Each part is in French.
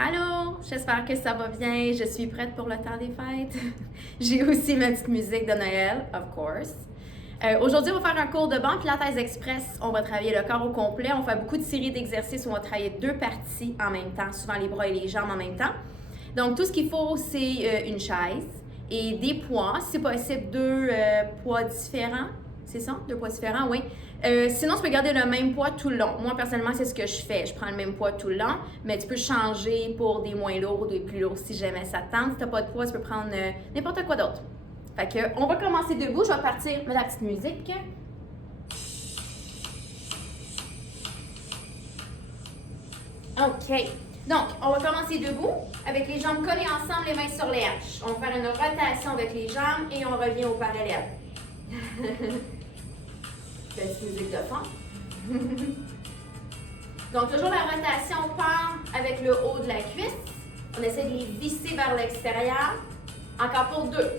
Allô, j'espère que ça va bien. Je suis prête pour le temps des fêtes. J'ai aussi ma petite musique de Noël, of course. Aujourd'hui, on va faire un cours de banc Pilates Express. On va travailler le corps au complet. On fait beaucoup de séries d'exercices où on va travailler deux parties en même temps, souvent les bras et les jambes en même temps. Donc, tout ce qu'il faut, c'est une chaise et des poids. Si possible, deux poids différents. C'est ça? Deux poids différents, oui. Sinon, tu peux garder le même poids tout le long. Moi, personnellement, c'est ce que je fais. Je prends le même poids tout le long, mais tu peux changer pour des moins lourds ou des plus lourds si jamais ça te tente. Si tu n'as pas de poids, tu peux prendre n'importe quoi d'autre. Fait que, on va commencer debout. Je vais partir de la petite musique. OK. Donc, on va commencer debout avec les jambes collées ensemble, les mains sur les hanches. On va faire une rotation avec les jambes et on revient au parallèle. Petite musique de fond. Donc, toujours la rotation pend avec le haut de la cuisse. On essaie de les visser vers l'extérieur. Encore pour deux.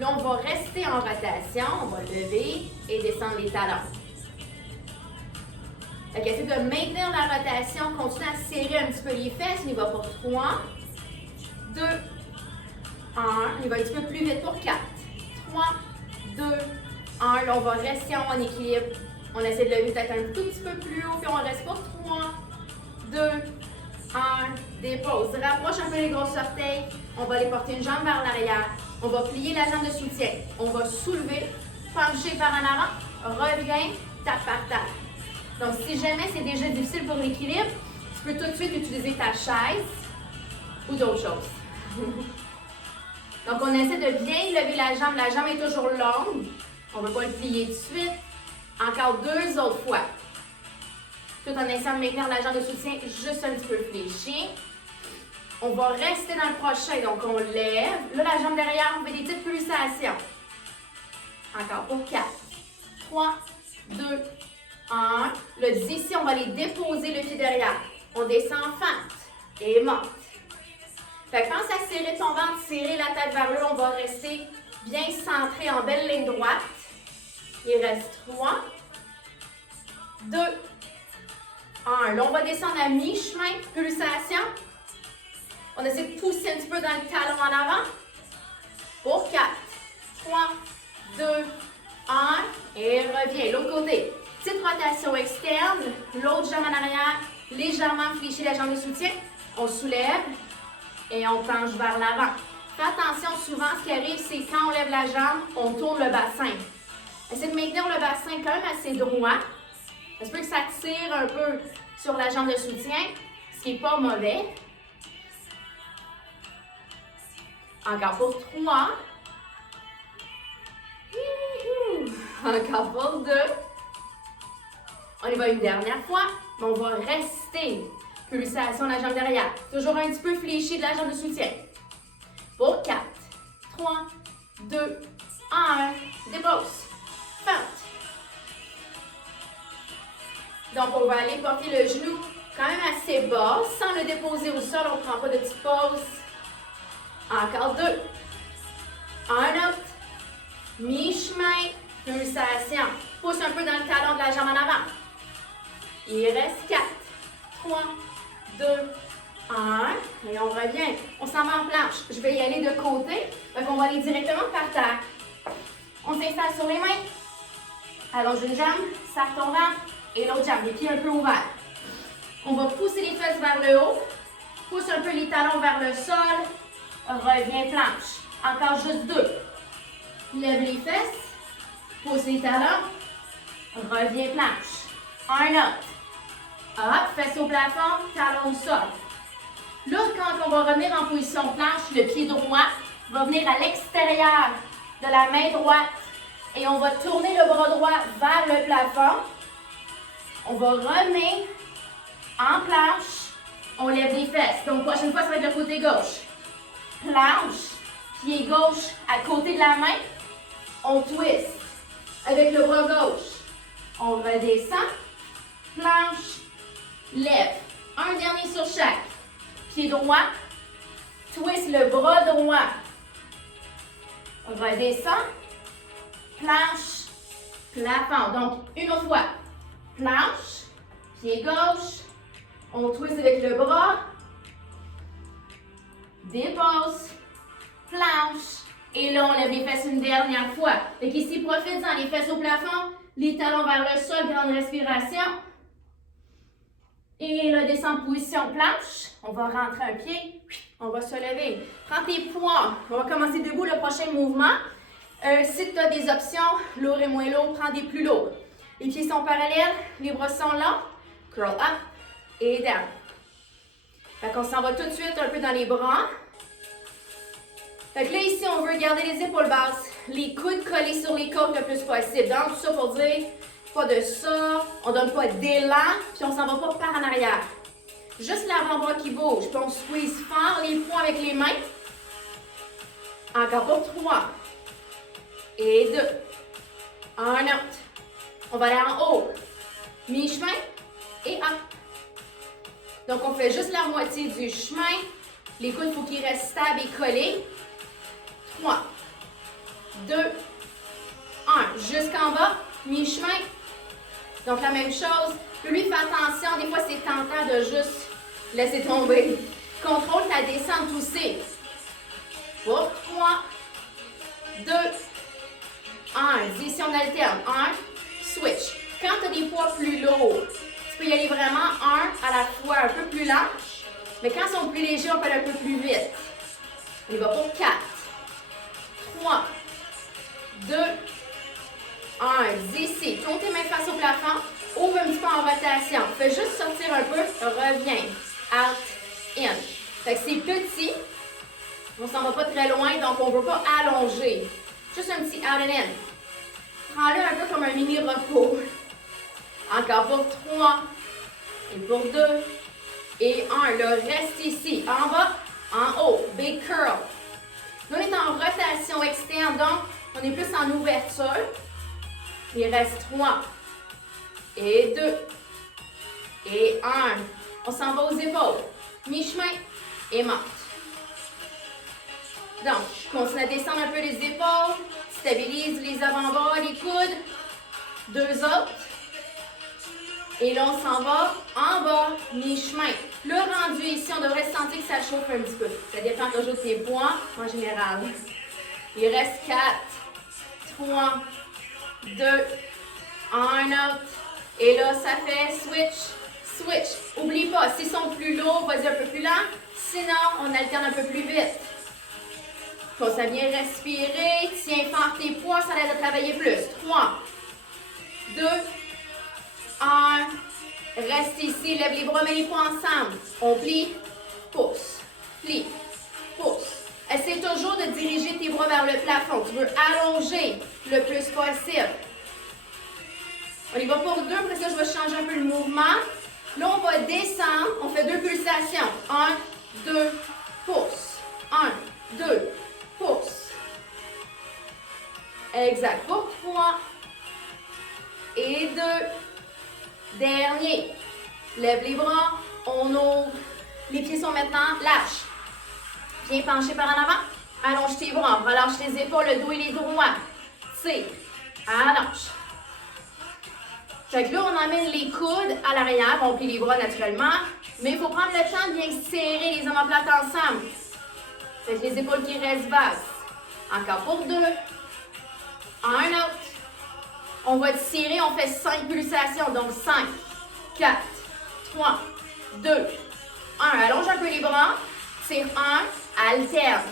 Là, on va rester en rotation. On va lever et descendre les talons. Fait qu'essaie de maintenir la rotation. Continue à serrer un petit peu les fesses. On y va pour 3, 2, 1. On y va un petit peu plus vite pour 4, 3, 2, 1. Là, on va rester en équilibre. On essaie de lever peut-être un tout petit peu plus haut. Puis on reste pour 3, 2, 1. Dépose. Rapproche un peu les gros orteils. On va aller porter une jambe vers l'arrière. On va plier la jambe de soutien. On va soulever, pencher par en avant. Reviens, tape par terre. Donc, si jamais c'est déjà difficile pour l'équilibre, tu peux tout de suite utiliser ta chaise ou d'autres choses. Donc, on essaie de bien lever la jambe. La jambe est toujours longue. On ne veut pas le plier tout de suite. Encore deux autres fois. Tout en essayant de maintenir la jambe de soutien juste un petit peu fléchie. On va rester dans le prochain. Donc, on lève. Là, la jambe derrière, on fait des petites pulsations. Encore pour 4, 3, 2, 1. Là, d'ici, on va aller déposer le pied derrière. On descend en fente et monte. Fait que pense à serrer ton ventre, serrer la tête vers le haut. On va rester bien centré en belle ligne droite. Il reste 3, 2, 1. Là, on va descendre à mi-chemin, pulsation. On essaie de pousser un petit peu dans le talon en avant. Pour 4, 3, 2, 1. Et reviens. L'autre côté. Petite rotation externe. L'autre jambe en arrière. Légèrement fléchir la jambe de soutien. On soulève et on penche vers l'avant. Fais attention, souvent, ce qui arrive, c'est quand on lève la jambe, on tourne le bassin. Essaye de maintenir le bassin quand même assez droit. Ça se peut que ça tire un peu sur la jambe de soutien, ce qui n'est pas mauvais. Encore pour 3. Encore pour 2. On y va une dernière fois, mais on va rester. Pulsation de la jambe derrière. Toujours un petit peu fléchi de la jambe de soutien. Pour 4, 3, 2, 1. Dépose. Fente. Donc, on va aller porter le genou quand même assez bas. Sans le déposer au sol, on ne prend pas de petite pause. Encore 2. Un autre. Mi-chemin. Pulsation. Pousse un peu dans le talon de la jambe en avant. Il reste 4, 3, 2, 1. Et on revient. On s'en va en planche. Je vais y aller de côté. Donc, on va aller directement par terre. On s'installe sur les mains. Allonge une jambe. Serre ton ventre. Et l'autre jambe. Les pieds un peu ouverts. On va pousser les fesses vers le haut. Pousse un peu les talons vers le sol. Reviens planche. Encore juste 2. Lève les fesses. Pousse les talons. Reviens planche. Un autre. Hop, fesses au plafond, talons au sol. Là, quand on va revenir en position planche, le pied droit va venir à l'extérieur de la main droite et on va tourner le bras droit vers le plafond. On va revenir en planche. On lève les fesses. Donc, prochaine fois, ça va être le côté gauche. Planche, pied gauche à côté de la main. On twist avec le bras gauche. On redescend. Planche, lève. Un dernier sur chaque. Pied droit. Twist le bras droit. Redescend. Planche, plafond. Donc, une autre fois. Planche, pied gauche. On twist avec le bras. Dépose. Planche. Et là, on lève les fesses une dernière fois. Fait qu'ici, profite-en, les fesses au plafond, les talons vers le sol, grande respiration. Et là, descend position planche. On va rentrer un pied. On va se lever. Prends tes poids. On va commencer debout le prochain mouvement. Si tu as des options, lourd et moins lourd, prends des plus lourds. Les pieds sont parallèles, les bras sont longs. Curl up et down. Fait qu'on s'en va tout de suite un peu dans les bras. Fait que là, ici, on veut garder les épaules basses, les coudes collés sur les côtes le plus possible. Donc, tout ça pour dire, pas de ça, on donne pas d'élan, puis on s'en va pas par en arrière. Juste l'avant-bras qui bouge, puis on squeeze fort les poings avec les mains. Encore pour 3. Et 2. Un autre. On va aller en haut. Mi-chemin et up. Donc, on fait juste la moitié du chemin. Les coudes, il faut qu'ils restent stables et collés. 3, 2, 1. Jusqu'en bas, mi-chemin. Donc, la même chose. Lui, fais attention. Des fois, c'est tentant de juste laisser tomber. Contrôle ta descente aussi. Pour 3, 2, 1. Dis si on alterne. 1, switch. Quand tu as des poids plus lourds, tu peux y aller vraiment un à la fois, un peu plus lent. Mais quand ils sont plus légers, on peut aller un peu plus vite. On y va pour 4, 3, 2, 1. Ici, tourne tes mains face au plafond. Ouvre un petit peu en rotation. Fais juste sortir un peu. Reviens. Out, in. Fait que c'est petit. On s'en va pas très loin, donc on ne veut pas allonger. Juste un petit out and in. Prends-le un peu comme un mini repos. Encore pour 3. Et pour 2. Et 1. Là, reste ici. En bas, en haut. Big curl. Nous, on est en rotation externe, donc on est plus en ouverture. Il reste 3. Et 2. Et 1. On s'en va aux épaules. Mi-chemin et monte. Donc, continue à descendre un peu les épaules. Stabilise les avant-bras, les coudes. 2 autres. Et là, on s'en va en bas, mi-chemin. Le rendu ici, on devrait sentir que ça chauffe un petit peu. Ça dépend toujours de tes poids en général. Il reste 4, 3, 2, 1 autre. Et là, ça fait switch, switch. Oublie pas, s'ils sont plus lourds, vas-y un peu plus lent. Sinon, on alterne un peu plus vite. Pense à bien respirer. Tiens fort tes poids, ça l'aide à travailler plus. 3, 2, 1. Reste ici, lève les bras, mets les poings ensemble. On plie, pousse, plie, pousse. Essaie toujours de diriger tes bras vers le plafond. Tu veux allonger le plus possible. On y va pour 2, après ça, je vais changer un peu le mouvement. Là, on va descendre. On fait 2 pulsations. 1, 2, pousse. 1, 2, pousse. Exact. Pour 3 et 2. Dernier. Lève les bras. On ouvre. Les pieds sont maintenant lâches. Viens pencher par en avant. Allonge tes bras. Relâche les épaules. Le dos il est droit. Tire. Allonge. Fait que là, on emmène les coudes à l'arrière. On plie les bras naturellement. Mais il faut prendre le temps de bien serrer les omoplates ensemble. Fait que les épaules qui restent basses. Encore pour 2. Un autre. On va tirer. On fait 5 pulsations. Donc 5, 4, 3, 2, 1. Allonge un peu les bras. Tire 1. Alterne.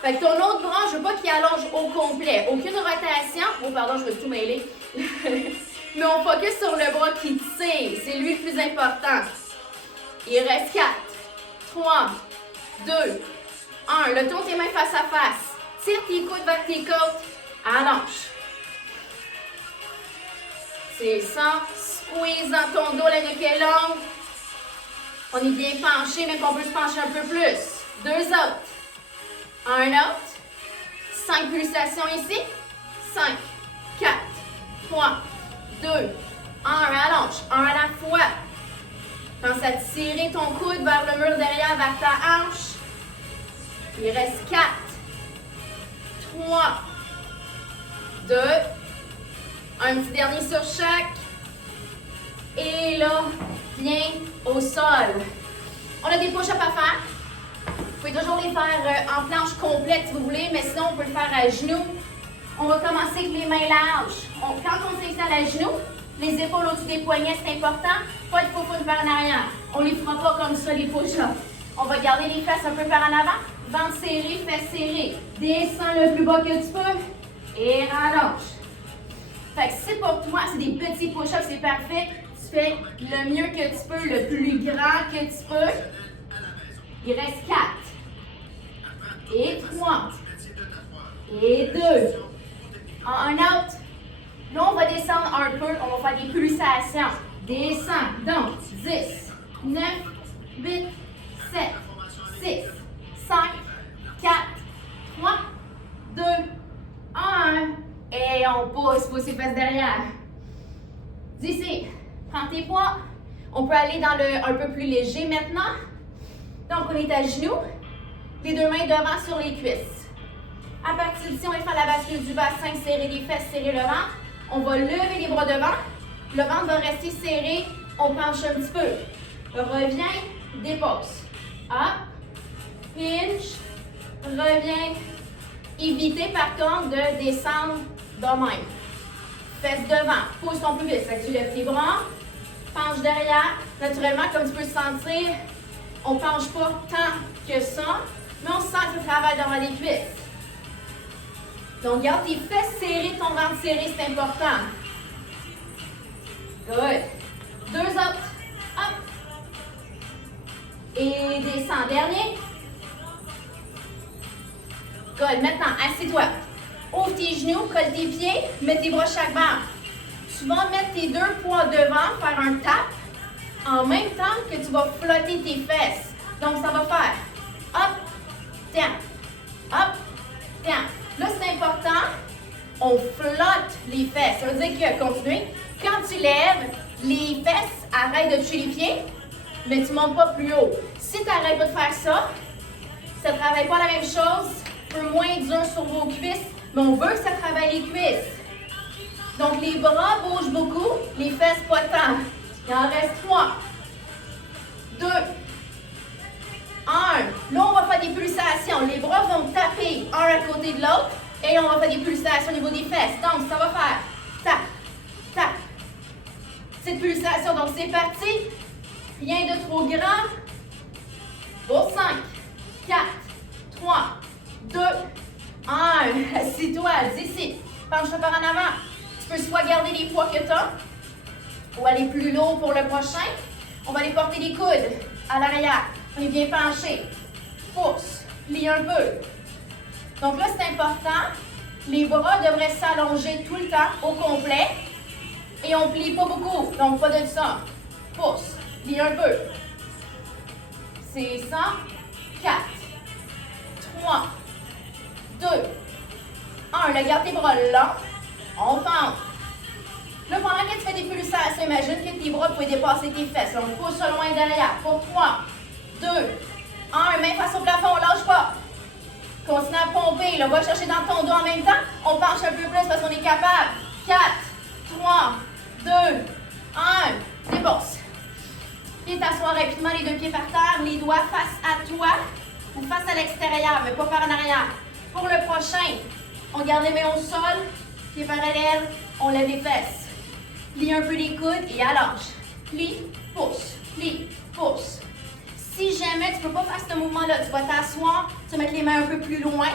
Fait que ton autre bras, je veux pas qu'il allonge au complet. Aucune rotation. Oh, pardon, je vais tout mêler. Mais on focus sur le bras qui tire. C'est lui le plus important. Il reste 4, 3, 2, 1. Le tour tes mains face à face. Tire tes coudes vers tes côtes. Allonge. C'est ça. Squeeze dans ton dos, la nuque est longue. On est bien penché, mais qu'on peut se pencher un peu plus. 2 autres. Un autre. 5 pulsations ici. 5, 4, 3, 2, 1. Allonge. 1 à la fois. Pense à tirer ton coude vers le mur derrière, vers ta hanche. Il reste 4, 3, 2. Un petit dernier sur chaque. Et là, viens au sol. On a des push-ups à faire. Vous pouvez toujours les faire en planche complète si vous voulez, mais sinon on peut le faire à genoux. On va commencer avec les mains larges. Quand on s'installe à genoux, les épaules au-dessus des poignets, c'est important. Pas de faux par en arrière. On ne les fera pas comme ça, les push-ups. On va garder les fesses un peu par en avant. Ventre serré, fesses serrées. Descends le plus bas que tu peux et rallonge. Fait que si pour toi, c'est des petits push-ups, c'est parfait. Tu fais le mieux que tu peux, le plus grand que tu peux. Il reste 4. Et 3. Et 2. Un out. Là, on va descendre un peu. On va faire des pulsations. Descends. Donc, 10, 9, 8, 7, 6, 5, 4, 3, 2, 1. Et on pousse les fesses derrière. D'ici, prends tes poids. On peut aller dans le un peu plus léger maintenant. Donc, on est à genoux. Les deux mains devant sur les cuisses. À partir d'ici, on va faire la bascule du bassin, serrer les fesses, serrer le ventre. On va lever les bras devant. Le ventre va rester serré. On penche un petit peu. Reviens, dépose. Up, pinch, reviens. Évitez par contre de descendre de même. Fesses devant, pousse ton plus vite. Tu lèves tes bras, penche derrière. Naturellement, comme tu peux le sentir, on ne penche pas tant que ça, mais on sent que tu travailles devant les cuisses. Donc, garde tes fesses serrées, ton ventre serré, c'est important. Good. 2 autres. Up. Et descends. Dernier. Good. Maintenant, assieds-toi. Ouvre tes genoux, colle tes pieds, mets tes bras chaque barre. Tu vas mettre tes deux poids devant, faire un tap, en même temps que tu vas flotter tes fesses. Donc, ça va faire up, down, up, down. Là, c'est important, on flotte les fesses. Ça veut dire que, continuez, quand tu lèves, les fesses arrêtent de toucher les pieds, mais tu ne montes pas plus haut. Si tu n'arrêtes pas de faire ça, ça ne travaille pas la même chose, un peu moins dur sur vos cuisses, mais on veut que ça travaille les cuisses. Donc, les bras bougent beaucoup, les fesses pas tant. Il en reste 3, 2, 1. Là, on va faire des pulsations. Les bras vont taper un à côté de l'autre et on va faire des pulsations au niveau des fesses. Donc, ça va faire tap, tap. Cette pulsation, donc c'est parti. Rien de trop grand. Pour 5, 4, 3, 2, 1. Assis-toi, d'ici. Penche-toi par en avant. Tu peux soit garder les poids que tu as ou aller plus lourd pour le prochain. On va aller porter les coudes à l'arrière. On est bien penché. Pousse. Plie un peu. Donc là, c'est important. Les bras devraient s'allonger tout le temps au complet. Et on ne plie pas beaucoup. Donc, pas de ça. Pousse. Plie un peu. C'est ça. 4, 3, 2, 1. Là, garde tes bras là. On tente. Là, pendant que tu fais des pulsations, imagine que tes bras peuvent dépasser tes fesses. On pousse loin derrière. Pour 3, 2, 1. Main face au plafond, on lâche pas. Continue à pomper. Là, va chercher dans ton dos en même temps. On penche un peu plus parce qu'on est capable. 4, 3, 2, 1. Dépose. Puis t'asseoir rapidement les deux pieds par terre, les doigts face à toi ou face à l'extérieur, mais pas par en arrière. Pour le prochain, on garde les mains au sol, pieds parallèles, on lève les fesses. Plie un peu les coudes et allonge. Plie, pousse, plie, pousse. Si jamais tu ne peux pas faire ce mouvement-là, tu vas t'asseoir, tu vas mettre les mains un peu plus loin.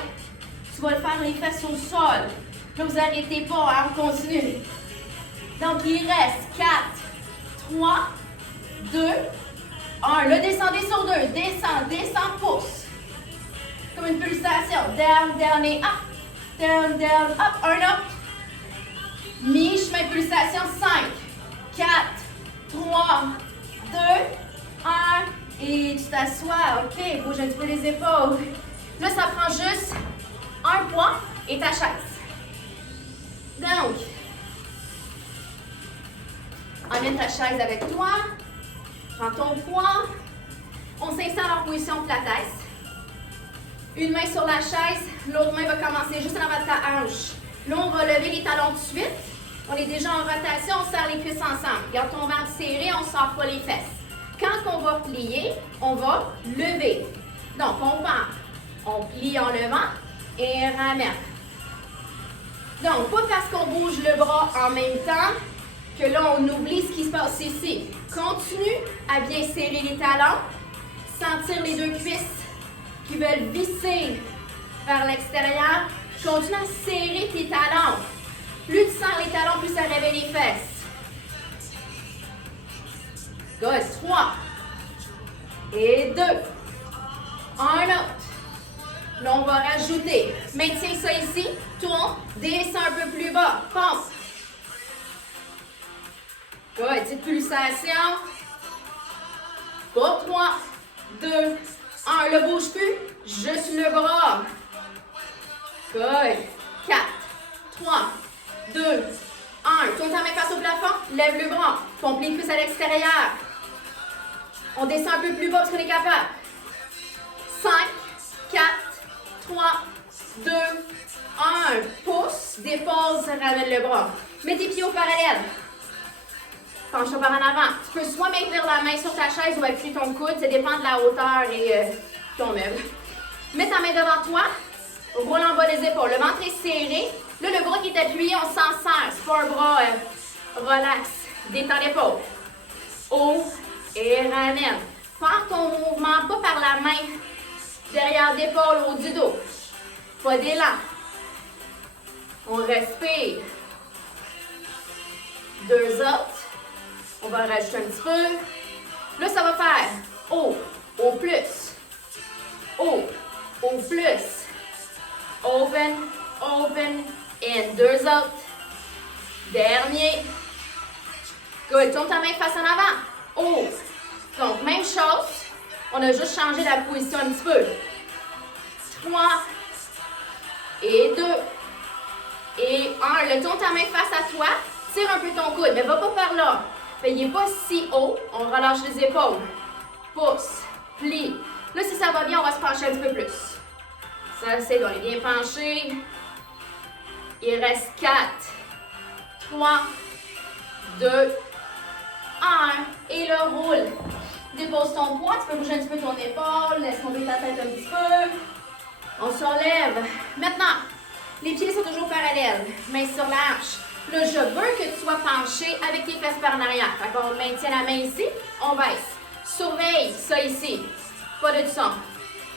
Tu vas le faire les fesses au sol. Là, vous n'arrêtez pas, hein, on continue. Donc, il reste 4, 3, 2, 1. Là, descendez sur 2. Descends, descends, pousse. Comme une pulsation. Down, down et up. Down, down, up. Un up. Mi-chemin, pulsation. 5, 4, 3, 2, 1. Et tu t'assois. OK, bouge un petit peu les épaules. Là, ça prend juste un poids et ta chaise. Donc, emmène ta chaise avec toi. Prends ton poids. On s'installe en position platesse. Une main sur la chaise, l'autre main va commencer juste en avant de ta hanche. Là, on va lever les talons tout de suite. On est déjà en rotation, on serre les cuisses ensemble. Garde ton ventre serré, on ne sort pas les fesses. Quand on va plier, on va lever. Donc, on part. On plie en levant et ramène. Donc, pas parce qu'on bouge le bras en même temps que là, on oublie ce qui se passe ici. Continue à bien serrer les talons. Sentir les deux cuisses qui veulent visser vers l'extérieur. Continue à serrer tes talons. Plus tu serres les talons, plus ça réveille les fesses. Good. 3. Et 2. Un autre. Là, on va rajouter. Maintiens ça ici. Tourne. Descends un peu plus bas. Pompe. Good. Petite pulsation. Pour 3, 2, 1. Le bouge plus. Juste le bras. Good. 4, 3, 2, 1. Tourne ta main face au plafond. Lève le bras. Pompe les cuisses à l'extérieur. On descend un peu plus bas parce qu'on est capable. 5, 4, 3, 2, 1. Pousse, dépose, ramène le bras. Mets tes pieds au parallèle. Penche-toi par en avant. Tu peux soit maintenir la main sur ta chaise ou appuyer ton coude. Ça dépend de la hauteur et ton meuble. Mets ta main devant toi. Roule en bas des épaules. Le ventre est serré. Là, le bras qui est appuyé, on s'en serre. C'est pas un bras relax. Détends l'épaule. Haut et ramène. Faire ton mouvement, pas par la main. Derrière l'épaule, au haut du dos. Pas d'élan. On respire. 2 autres. On va rajouter un petit peu. Là, ça va faire haut, au plus. Haut, au plus. Open, open, in. 2 autres. Dernier. Good. Tourne ta main face en avant. Haut. Donc, même chose. On a juste changé la position un petit peu. 3. Et 2. Et 1. Le tourne ta main face à toi. Tire un peu ton coude, mais va pas par là. Fait, il n'est pas si haut. On relâche les épaules. Pousse. Plie. Là, si ça va bien, on va se pencher un petit peu plus. Ça, c'est bon. On est bien penché. Il reste 4, 3, 2, 1. Et le roule. Dépose ton poids. Tu peux bouger un petit peu ton épaule. Laisse tomber ta tête un petit peu. On se relève. Maintenant, les pieds sont toujours parallèles. Main sur la hanche. Là, je veux que tu sois penché avec tes fesses par en arrière. Fait qu'on maintient la main ici, on baisse. Surveille ça ici. Pas de son.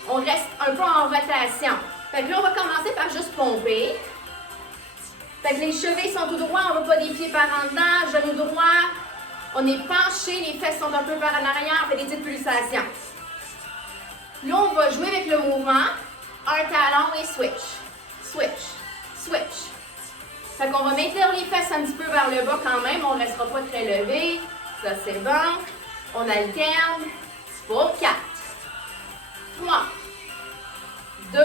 On reste un peu en rotation. Fait que là, on va commencer par juste pomper. Fait que les chevilles sont tout droits, on ne va pas des pieds par en dedans, genoux droits. On est penché, les fesses sont un peu par en arrière, on fait des petites pulsations. Là, on va jouer avec le mouvement. Un talon et switch. Switch. Switch. Fait qu'on va maintenir les fesses un petit peu vers le bas quand même. On ne restera pas très levé. Ça, c'est bon. On alterne. Pour 4, 3, 2,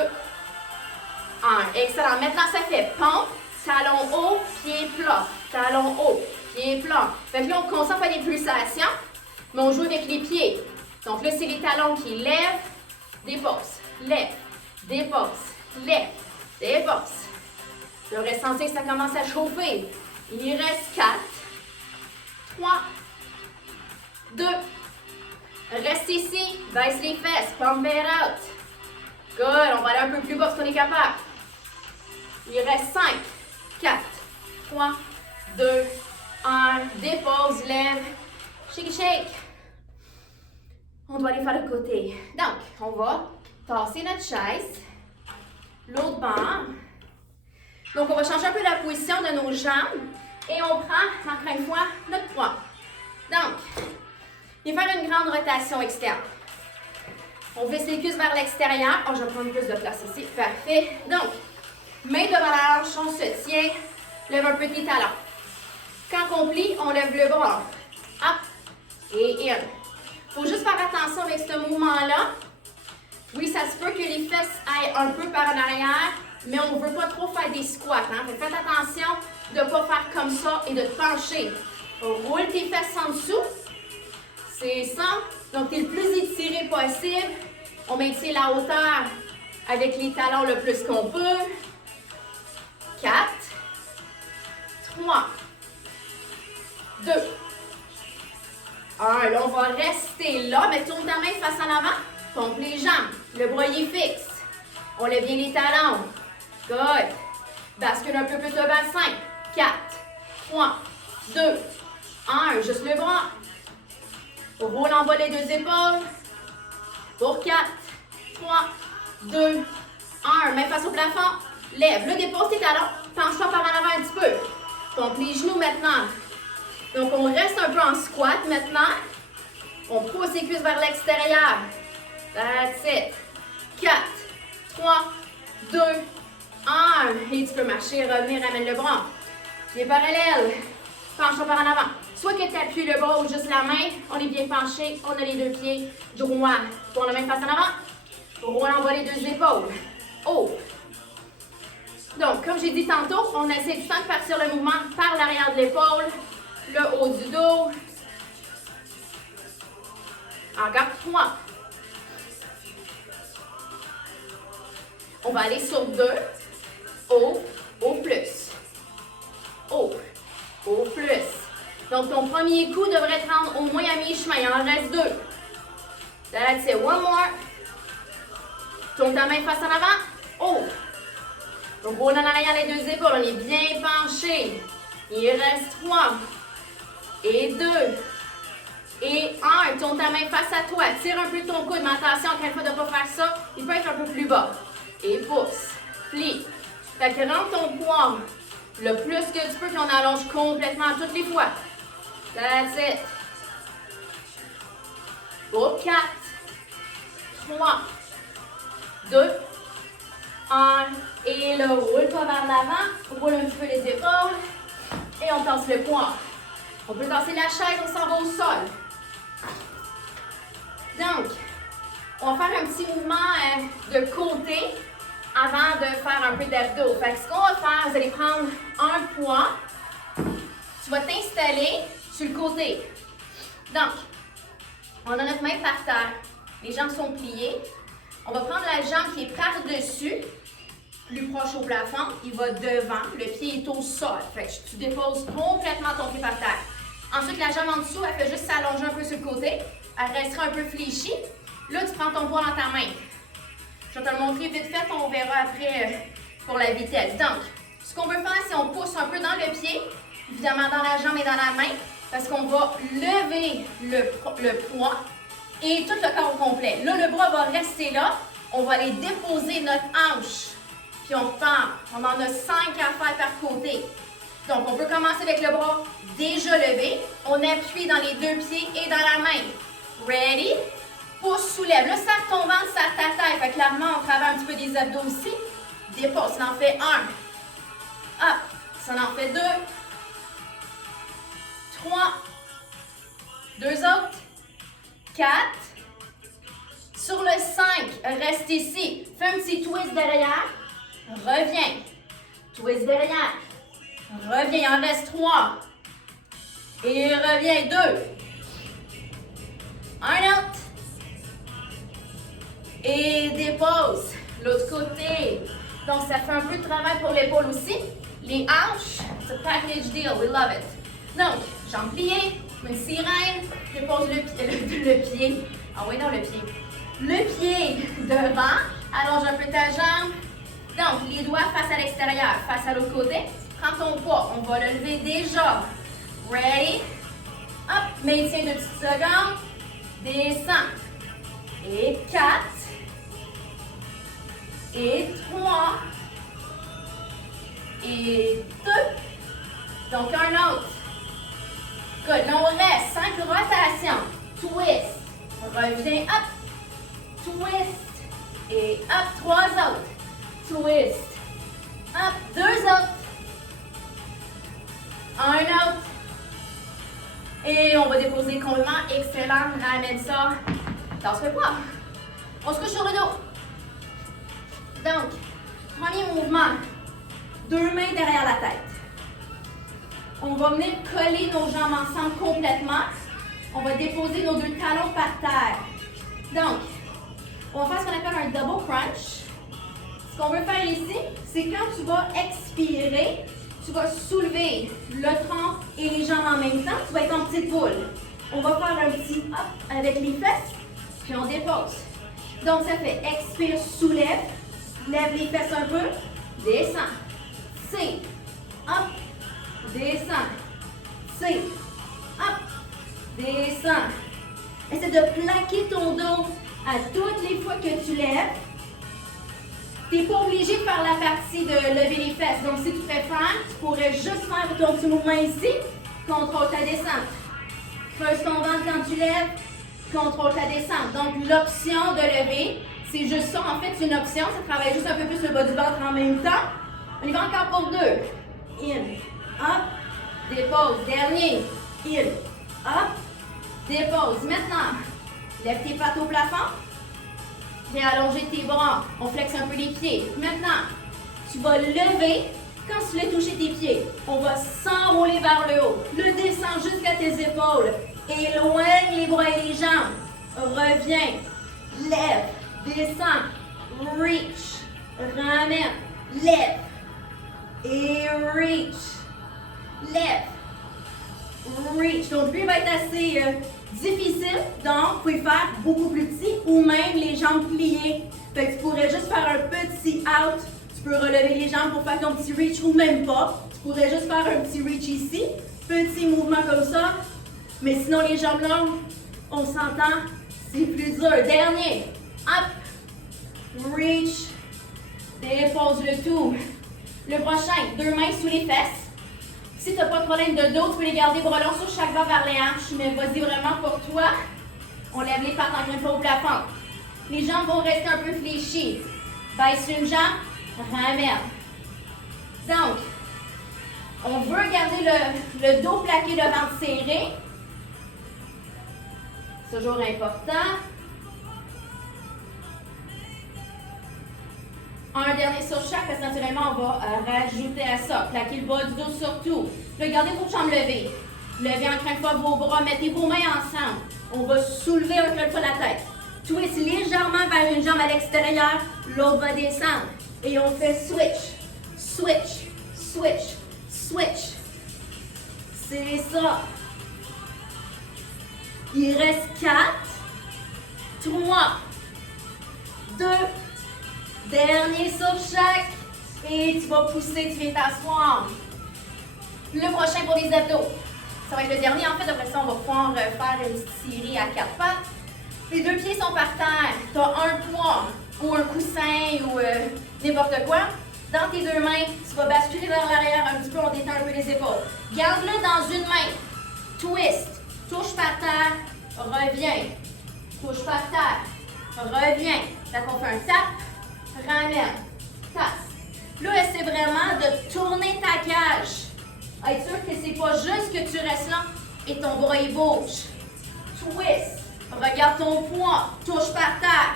1. Excellent. Maintenant, ça fait pompe, talon haut, pied plat. Talon haut, pied plat. Fait que là, on concentre pas des pulsations, mais on joue avec les pieds. Donc là, c'est les talons qui lèvent, dépose, lève, dépose, lève, dépose. Je devrais sentir que ça commence à chauffer. Il reste 4, 3, 2. Reste ici. Baisse les fesses. Pump it out. Good. On va aller un peu plus bas parce qu'on est capable. Il reste 5, 4, 3, 2, 1. Dépose, lève. Shake, shake. On doit aller faire le côté. Donc, on va tasser notre chaise. L'autre bord. Donc, on va changer un peu la position de nos jambes et on prend, encore une fois, notre poids. Donc, il va faire une grande rotation externe. On visse les cuisses vers l'extérieur. Oh, je vais prendre plus de place ici. Parfait. Donc, main devant la hanche, on se tient. Lève un peu tes talons. Quand on plie, on lève le bras. Hop et in. Il faut juste faire attention avec ce mouvement-là. Oui, ça se peut que les fesses aillent un peu par en arrière, mais on ne veut pas trop faire des squats. Hein? Faites attention de ne pas faire comme ça et de te pencher. Roule tes fesses en dessous. C'est ça. Donc, tu es le plus étiré possible. On maintient la hauteur avec les talons le plus qu'on peut. 4, 3, 2. 1. Là, on va rester là, mais tourne ta main face en avant. Pompe les jambes. Le bras il est fixe. On lève bien les talons. Good. Bascule un peu plus le bassin. 4, 3, 2, 1. Juste le bras. Roule en bas les deux épaules. Pour 4, 3, 2, 1. Main face au plafond. Lève. Là, dépose tes talons. Penche-toi par en avant un petit peu. Pompe les genoux maintenant. Donc, on reste un peu en squat maintenant. On pousse les cuisses vers l'extérieur. That's it. 4, 3, 2, 1. Et tu peux marcher, revenir, ramène le bras. Pieds parallèles. Penche-toi par en avant. Soit que tu appuies le bras ou juste la main. On est bien penché. On a les deux pieds droits. Tourne la main face en avant. Roule en bas les deux épaules. Ouvre. Donc, comme j'ai dit tantôt, on essaie tout le temps de partir le mouvement par l'arrière de l'épaule, le haut du dos. Encore 3. On va aller sur 2. Ouvre, ouvre plus. Ouvre, ouvre plus. Donc, ton premier coup devrait te rendre au moins à mi-chemin. Il en reste 2. That's it. One more. Tourne ta main face en avant. Ouvre. Roule en arrière les deux épaules. On est bien penché. Il reste 3. Et 2. Et 1. Tourne ta main face à toi. Tire un peu ton coude. Mais attention, encore une fois, de ne pas faire ça. Il peut être un peu plus bas. Et pousse. Plie. Fait que rentre ton poids le plus que tu peux, puis on allonge complètement toutes les fois. That's it. Pour 4, 3, 2, 1. Et là, roule-toi vers l'avant. Roule un petit peu les épaules. Et on tasse le poids. On peut tasser la chaise, on s'en va au sol. Donc, on va faire un petit mouvement de côté avant de faire un peu d'abdos. Fait que ce qu'on va faire, vous allez prendre un poids. Tu vas t'installer sur le côté. Donc, on a notre main par terre. Les jambes sont pliées. On va prendre la jambe qui est par-dessus, plus proche au plafond. Il va devant. Le pied est au sol. Fait que tu déposes complètement ton pied par terre. Ensuite, la jambe en dessous, elle fait juste s'allonger un peu sur le côté. Elle restera un peu fléchie. Là, tu prends ton poids dans ta main. Je vais te le montrer vite fait, on verra après pour la vitesse. Donc, ce qu'on veut faire, c'est qu'on pousse un peu dans le pied, évidemment dans la jambe et dans la main, parce qu'on va lever le poids et tout le corps au complet. Là, le bras va rester là. On va aller déposer notre hanche. Puis on repart. On en a 5 à faire par côté. Donc, on peut commencer avec le bras déjà levé. On appuie dans les deux pieds et dans la main. Ready? Pousse, soulève. Là, serre ton ventre, serre ta tête. Fait que clairement, on travaille un petit peu des abdos aussi. Dépose. Ça en fait 1. Hop. Ça en fait 2. 3. 2 autres. 4. Sur le 5, reste ici. Fais un petit twist derrière. Reviens. Twist derrière. Reviens. Il en reste 3. Et reviens. 2. Un autre. Et dépose. L'autre côté. Donc, ça fait un peu de travail pour l'épaule aussi. Les hanches, c'est package deal. We love it. Donc, jambes pliées, une sirène. Dépose le pied. Ah oui, non, le pied. Le pied devant. Allonge un peu ta jambe. Donc, les doigts face à l'extérieur, face à l'autre côté. Prends ton poids. On va le lever déjà. Ready? Hop, maintien 2 petites secondes. Descends. Et 4. Et 3. Et 2. Donc, un autre. Good. Là, on reste. 5 rotations. Twist. Reviens. Hop. Twist. Et hop. 3 autres. Twist. Hop. 2 autres. Un autre. Et on va déposer complètement. Excellent. Ramène ça. Tasse le poids. On se couche sur le dos. Donc, premier mouvement. 2 mains derrière la tête. On va venir coller nos jambes ensemble complètement. On va déposer nos 2 talons par terre. Donc, on va faire ce qu'on appelle un double crunch. Ce qu'on veut faire ici, c'est quand tu vas expirer, Tu vas soulever le tronc et les jambes en même temps. Tu vas être en petite boule. On va faire un petit hop avec les fesses, puis on dépose. Donc, ça fait expire, soulève, lève les fesses un peu, descends, tire, hop, descends, tire, hop, descends. Essaie de plaquer ton dos à toutes les fois que tu lèves. Tu n'es pas obligé de faire la partie de lever les fesses. Donc, si tu préfères, tu pourrais juste faire ton petit mouvement ici, contrôle ta descente. Creuse ton ventre quand tu lèves, contrôle ta descente. Donc, l'option de lever, c'est juste ça. En fait, c'est une option. Ça travaille juste un peu plus le bas du ventre en même temps. On y va encore pour 2. In, up, dépose. Dernier. In, up, dépose. Maintenant, lève tes pattes au plafond. Viens allonger tes bras. On flexe un peu les pieds. Maintenant, tu vas lever quand tu vas toucher tes pieds. On va s'enrouler vers le haut. Le descend jusqu'à tes épaules. Éloigne les bras et les jambes. Reviens. Lève. Descends. Reach. Ramène. Lève. Et reach. Lève. Reach. Donc, lui va être assez difficile. Donc, vous pouvez faire beaucoup plus petit ou même les jambes pliées. Fait que tu pourrais juste faire un petit out. Tu peux relever les jambes pour faire ton petit reach ou même pas. Tu pourrais juste faire un petit reach ici. Petit mouvement comme ça. Mais sinon, les jambes longues, on s'entend, c'est plus dur. Dernier. Up. Reach. Dépose le tout. Le prochain, 2 mains sous les fesses. Si tu n'as pas de problème de dos, tu peux les garder bras longs sur chaque bas vers les hanches, mais vas-y vraiment pour toi. On lève les pattes encore une fois au plafond. Les jambes vont rester un peu fléchies. Baisse une jambe, ramène. Donc, on veut garder le dos plaqué, le ventre serré. C'est toujours important. Un dernier sur chaque, parce que naturellement, on va rajouter à ça. Plaquer le bas du dos surtout. Regardez vos jambes levées. Levez encore une fois vos bras. Mettez vos mains ensemble. On va soulever encore une fois la tête. Twist légèrement vers une jambe à l'extérieur. L'autre va descendre. Et on fait switch. Switch. Switch. Switch. C'est ça. Il reste 4, 3, 2, dernier sur chaque. Et tu vas pousser, tu viens t'asseoir. Le prochain pour les abdos. Ça va être le dernier. En fait, après ça, on va pouvoir faire une petite série à 4 pattes. Les 2 pieds sont par terre. Tu as un poids ou un coussin ou n'importe quoi. Dans tes 2 mains, tu vas basculer vers l'arrière un petit peu. On détend un peu les épaules. Garde-le dans une main. Twist. Touche par terre. Reviens. Touche par terre. Reviens. Là, on fait un tap. Ramène. Tap. Là, essaie vraiment de tourner ta cage. Être sûr que c'est pas juste que tu restes là et ton bras il bouge. Twist. Regarde ton poids. Touche par terre.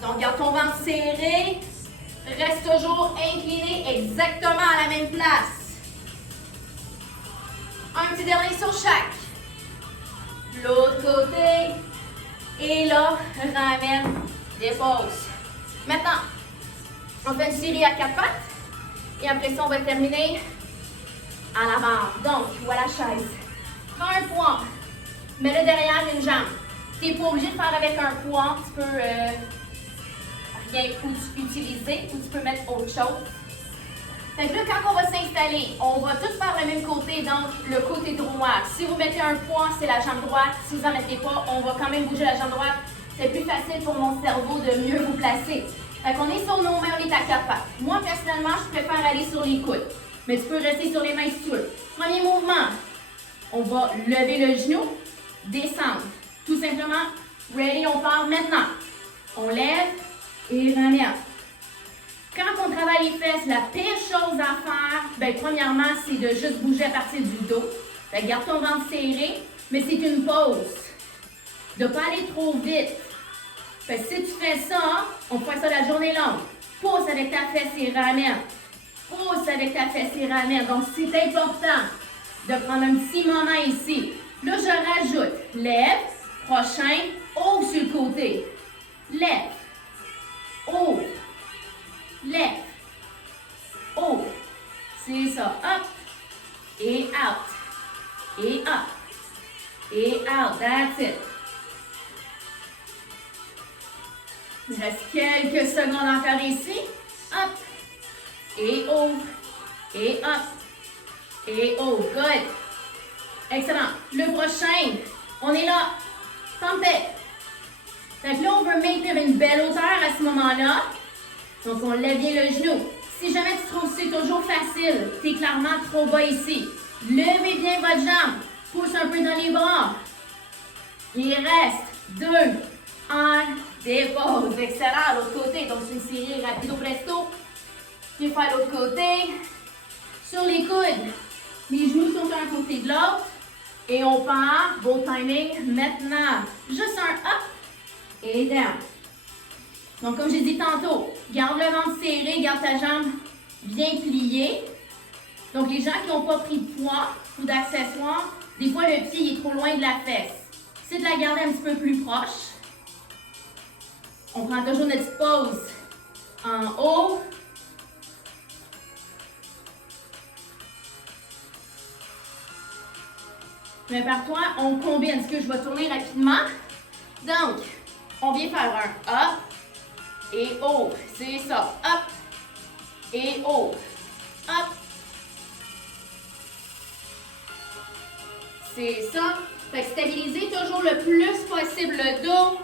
Donc, garde ton ventre serré. Reste toujours incliné exactement à la même place. Un petit dernier sur chaque. L'autre côté. Et là, ramène, dépose. Maintenant, on fait une série à 4 pattes. Et après ça, on va terminer à l'avant. Donc, voilà la chaise. Prends un poids. Mets-le derrière une jambe. Tu n'es pas obligé de faire avec un poids. Tu peux rien utiliser ou tu peux mettre autre chose. Fait que là, quand on va s'installer, on va tous faire le même côté, donc le côté droit. Si vous mettez un poids, c'est la jambe droite. Si vous n'en mettez pas, on va quand même bouger la jambe droite. C'est plus facile pour mon cerveau de mieux vous placer. Fait qu'on est sur nos mains, on est à 4 pattes. Moi, personnellement, je préfère aller sur les coudes. Mais tu peux rester sur les mains si tu veux. Premier mouvement, on va lever le genou, descendre. Tout simplement, ready, on part maintenant. On lève et ramène. Quand on travaille les fesses, la pire chose à faire, bien, premièrement, c'est de juste bouger à partir du dos. Fait que garde ton ventre serré, mais c'est une pause. De ne pas aller trop vite. Fait que si tu fais ça, on fait ça la journée longue. Pousse avec ta fesse et ramène. Pousse avec ta fesse et ramène. Donc, c'est important de prendre un petit moment ici. Là, je rajoute. Lève. Prochain. Ouvre sur le côté. Lève. Ouvre. Lève. Ouvre. C'est ça. Up. Et out. Et up. Et out. That's it. Il reste quelques secondes encore ici. Up. Et ouvre. Et up. Et ouvre. Good. Excellent. Le prochain, on est là. Pump it. Donc là, on veut maintenir une belle hauteur à ce moment-là. Donc, on lève bien le genou. Si jamais tu trouves que c'est toujours facile, tu es clairement trop bas ici. Levez bien votre jambe. Pousse un peu dans les bras. Il reste 2, 1, dépose. Excellent. L'autre côté. Donc, c'est une série rapido presto. Puis faire l'autre côté. Sur les coudes, les genoux sont d'un côté de l'autre. Et on part. Beau timing. Maintenant, juste un up et down. Donc, comme j'ai dit tantôt, garde le ventre serré, garde ta jambe bien pliée. Donc, les gens qui n'ont pas pris de poids ou d'accessoires, des fois, le pied est trop loin de la fesse. C'est de la garder un petit peu plus proche. On prend toujours notre petite pause en haut. Prépare-toi, on combine. Ce que je vais tourner rapidement. Donc, on vient faire un up et haut. C'est ça. Up et haut. Up. C'est ça. Fait que stabilisez toujours le plus possible le dos.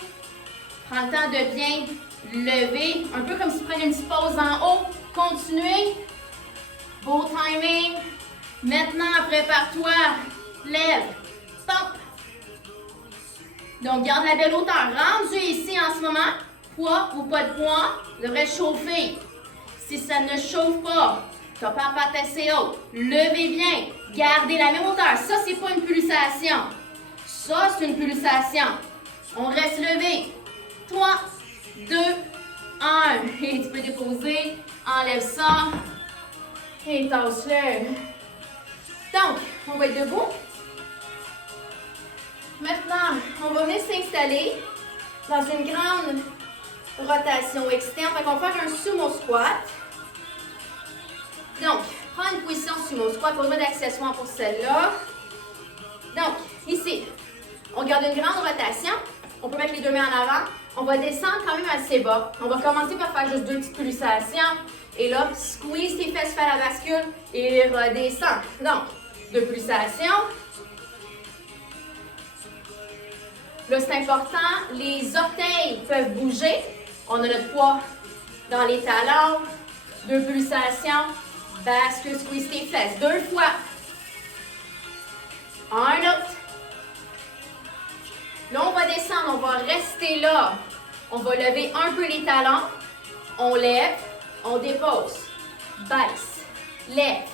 Prends le temps de bien lever. Un peu comme si tu prenais une petite pause en haut. Continuez. Beau timing. Maintenant, prépare-toi. Lève. Pump. Donc, garde la belle hauteur. Rendu ici en ce moment, poids ou pas de poids, devrait chauffer. Si ça ne chauffe pas, tu n'as pas la patte assez haute. Levez bien. Gardez la même hauteur. Ça, c'est pas une pulsation. Ça, c'est une pulsation. On reste levé. 3, 2, 1. Et tu peux déposer. Enlève ça. Et tasse-le. Donc, on va être debout. Maintenant, on va venir s'installer dans une grande rotation externe. Fait qu'on va faire un sumo squat. Donc, prends une position sumo squat, pas besoin d'accessoires pour celle-là. Donc, ici, on garde une grande rotation. On peut mettre les deux mains en avant. On va descendre quand même assez bas. On va commencer par faire juste 2 petites pulsations. Et là, squeeze tes fesses, fais la bascule et redescends. Donc, 2 pulsations. Là, c'est important, les orteils peuvent bouger. On a notre poids dans les talons. 2 pulsations. Bascule, squeeze tes fesses. 2 fois. Un autre. Là, on va descendre, on va rester là. On va lever un peu les talons. On lève, on dépose. Baisse, lève,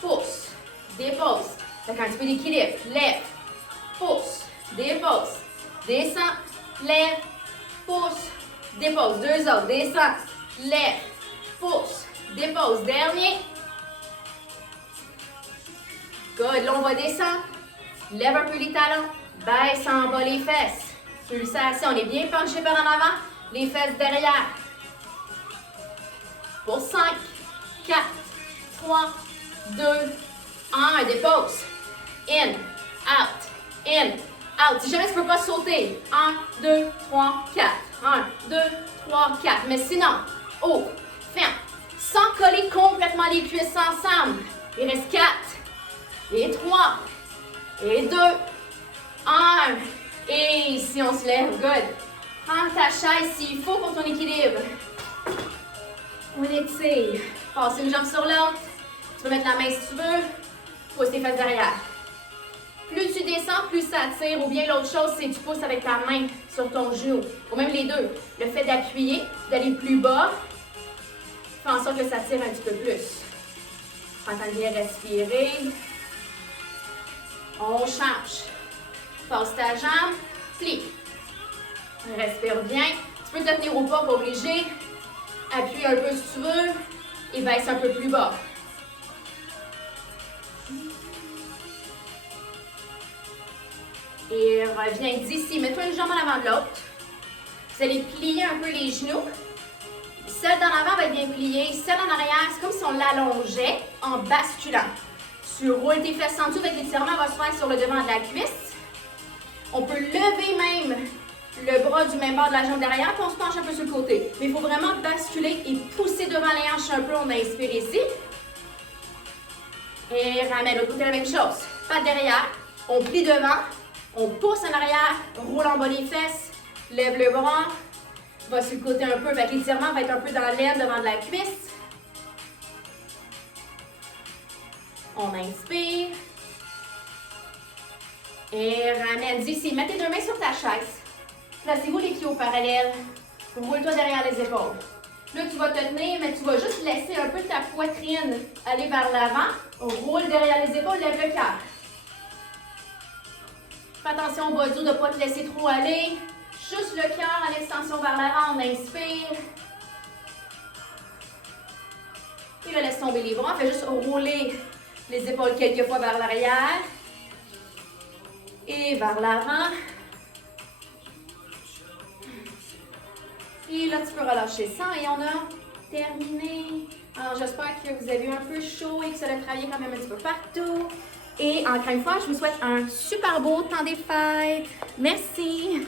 pousse, dépose. Fait un petit peu d'équilibre. Lève, pousse, dépose. Descends, lève, pousse, dépose. 2 autres. Descends, lève, pousse, dépose. Dernier. Good. Là, on va descendre. Lève un peu les talons. Baisse en bas les fesses. Pulsation. On est bien penché par en avant. Les fesses derrière. Pour 5, 4, 3, 2, 1. Dépose. In, out, in, out. Si jamais tu ne peux pas sauter. 1, 2, 3, 4. 1, 2, 3, 4. Mais sinon, haut, ferme. Sans coller complètement les cuisses ensemble. Il reste 4. Et 3. Et 2. 1. Et ici, on se lève. Good. Prends ta chaise s'il faut pour ton équilibre. On étire. Passe une jambe sur l'autre. Tu peux mettre la main si tu veux. Pousse tes fesses derrière. Plus tu descends, plus ça tire. Ou bien l'autre chose, c'est que tu pousses avec ta main sur ton genou. Ou même les deux. Le fait d'appuyer, d'aller plus bas, fait en sorte que ça tire un petit peu plus. Prends le temps de bien respirer. On change. Passe ta jambe, plie. Respire bien. Tu peux te tenir au pas, pas obligé. Appuie un peu si tu veux et baisse un peu plus bas. Et reviens d'ici. Mets-toi une jambe en avant de l'autre. Vous allez plier un peu les genoux. Celle d'en avant va être bien pliée. Celle en arrière, c'est comme si on l'allongeait en basculant. Tu roules tes fesses en dessous avec l'étirement va se faire sur le devant de la cuisse. On peut lever même le bras du même bord de la jambe derrière, puis on se penche un peu sur le côté. Mais il faut vraiment basculer et pousser devant les hanches un peu. On inspire ici. Et ramène l'autre côté la même chose. Patte derrière, on plie devant, on pousse en arrière, roule en bas les fesses, lève le bras, va sur le côté un peu, fait que l'étirement va être un peu dans l'aine devant de la cuisse. On inspire. Et ramène d'ici. Mets tes deux mains sur ta chaise. Placez-vous les pieds au parallèle. Roule-toi derrière les épaules. Là, tu vas te tenir, mais tu vas juste laisser un peu ta poitrine aller vers l'avant. Roule derrière les épaules, lève le cœur. Fais attention au bas du dos de ne pas te laisser trop aller. Juste le cœur en extension vers l'avant, on inspire. Et là, laisse tomber les bras. Fais juste rouler les épaules quelques fois vers l'arrière. Et vers l'avant. Et là, tu peux relâcher ça et on a terminé. Alors, j'espère que vous avez eu un peu chaud et que ça a travaillé quand même un petit peu partout. Et encore une fois, je vous souhaite un super beau temps des fêtes. Merci!